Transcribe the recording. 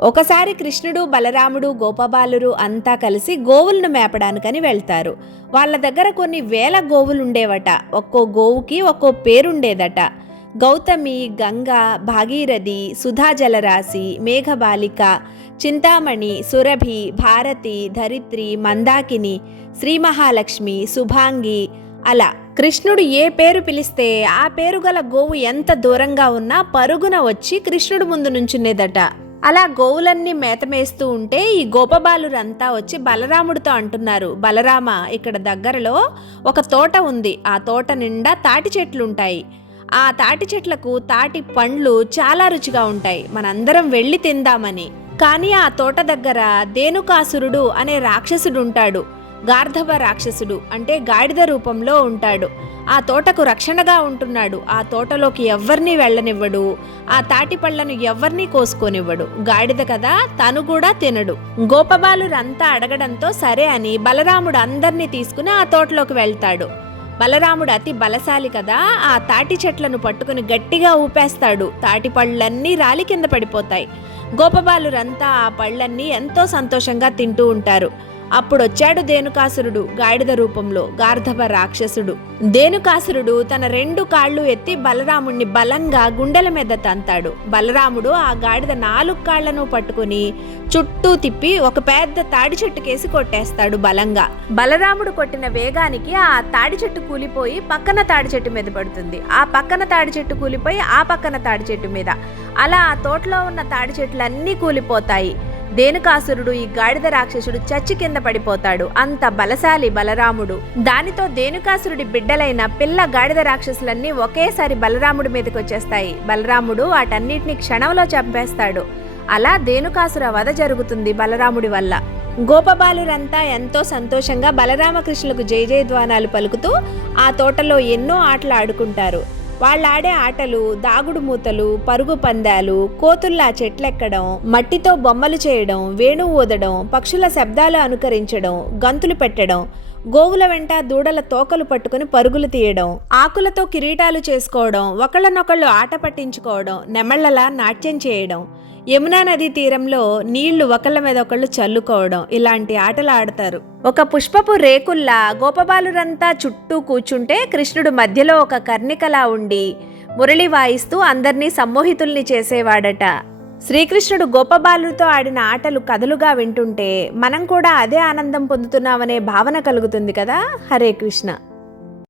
ఒకసారి కృష్ణుడు, బలరాముడు, గోపబాలురు అంతా కలిసి గోవులను మేపడానికని వెళ్తారు. వాళ్ళ దగ్గర కొన్ని వేల గోవులుండేవట. ఒక్కో గోవుకి ఒక్కో పేరుండేదట. గౌతమి, గంగ, భాగీరథి, సుధాజలరాశి, మేఘబాలిక, చింతామణి, సురభి, భారతి, ధరిత్రి, మందాకిని, శ్రీ మహాలక్ష్మి, శుభాంగి. అలా కృష్ణుడు ఏ పేరు పిలిస్తే ఆ పేరు గల గోవు ఎంత దూరంగా ఉన్నా పరుగున వచ్చి కృష్ణుడు ముందు నుంచునేదట. అలా గోవులన్నీ మేతమేస్తూ ఉంటే ఈ గోపబాలురంతా వచ్చి బలరాముడితో అంటున్నారు, బలరామ, ఇక్కడ దగ్గరలో ఒక తోట ఉంది. ఆ తోట నిండా తాటి చెట్లుంటాయి. ఆ తాటి చెట్లకు తాటి పండ్లు చాలా రుచిగా ఉంటాయి. మనందరం వెళ్ళి తిందామని. కానీ ఆ తోట దగ్గర ధేనుకాసురుడు అనే రాక్షసుడు ఉంటాడు. గార్ధవ రాక్షసుడు అంటే గాడిద రూపంలో ఉంటాడు. ఆ తోటకు రక్షణగా ఉంటున్నాడు. ఆ తోటలోకి ఎవ్వరినీ వెళ్ళనివ్వడు. ఆ తాటి పళ్ళను ఎవ్వరినీ కోసుకోనివ్వడు. గాడిద కదా, తను కూడా తినడు. గోపబాలురంతా అడగడంతో సరే అని బలరాముడు అందరినీ తీసుకుని ఆ తోటలోకి వెళ్తాడు. బలరాముడు అతి బలశాలి కదా, ఆ తాటి చెట్లను పట్టుకుని గట్టిగా ఊపేస్తాడు. తాటి పళ్ళన్నీ రాలి కింద పడిపోతాయి. గోపబాలురంతా ఆ పళ్ళన్నీ ఎంతో సంతోషంగా తింటూ ఉంటారు. అప్పుడొచ్చాడు ధేనుకాసురుడు గాడిద రూపంలో, గార్ధవ రాక్షసుడు. ధేనుకాసురుడు తన 2 కాళ్ళు ఎత్తి బలరాముణ్ణి బలంగా గుండెల మీద తంతాడు. బలరాముడు ఆ గాడిద 4 కాళ్లను పట్టుకుని చుట్టూ తిప్పి ఒక పెద్ద తాడి చెట్టుకేసి కొట్టేస్తాడు బలంగా. బలరాముడు కొట్టిన వేగానికి ఆ తాడి చెట్టు కూలిపోయి పక్కన తాడి చెట్టు మీద పడుతుంది. ఆ పక్కన తాడి చెట్టు కూలిపోయి ఆ పక్కన తాడి చెట్టు మీద. అలా ఆ తోటలో ఉన్న తాడి చెట్లన్నీ కూలిపోతాయి. ధేనుకాసురుడు, ఈ గాడిద రాక్షసుడు చచ్చి కింద పడిపోతాడు. అంత బలశాలి బలరాముడు. దానితో ధేనుకాసురుడి బిడ్డలైన పిల్ల గాడిద రాక్షసులన్నీ ఒకేసారి బలరాముడి మీదకి వచ్చేస్తాయి. బలరాముడు వాటన్నిటిని క్షణంలో చంపేస్తాడు. అలా ధేనుకాసుర వధ జరుగుతుంది బలరాముడి వల్ల. గోపబాలురంతా ఎంతో సంతోషంగా బలరామకృష్ణులకు జయ జయధ్వానాలు పలుకుతూ ఆ తోటలో ఎన్నో ఆటలు ఆడుకుంటారు. వాళ్ళాడే ఆటలు దాగుడు మూతలు, పరుగు పందాలు, కోతుల్లా చెట్లెక్కడం, మట్టితో బొమ్మలు చేయడం, వేణువు ఊదడం, పక్షుల శబ్దాలు అనుకరించడం, గంతులు పెట్టడం, గోవుల వెంట దూడల తోకలు పట్టుకుని పరుగులు తీయడం, ఆకులతో కిరీటాలు చేసుకోవడం, ఒకళ్ళనొకళ్ళు ఆట పట్టించుకోవడం, నెమళ్లలా నాట్యం చేయడం, యమునా నదీ తీరంలో నీళ్లు ఒకళ్ళ మీద ఒకళ్ళు చల్లుకోవడం, ఇలాంటి ఆటలు ఆడతారు. ఒక పుష్పపు రేకుల్లా గోపబాలురంతా చుట్టూ కూర్చుంటే కృష్ణుడు మధ్యలో ఒక కర్ణికలా ఉండి మురళి వాయిస్తూ అందర్నీ సమ్మోహితుల్ని చేసేవాడట. శ్రీకృష్ణుడు గోపబాలుతో ఆడిన ఆటలు కథలుగా వింటుంటే మనం కూడా అదే ఆనందం పొందుతున్నామనే భావన కలుగుతుంది కదా. హరే కృష్ణ.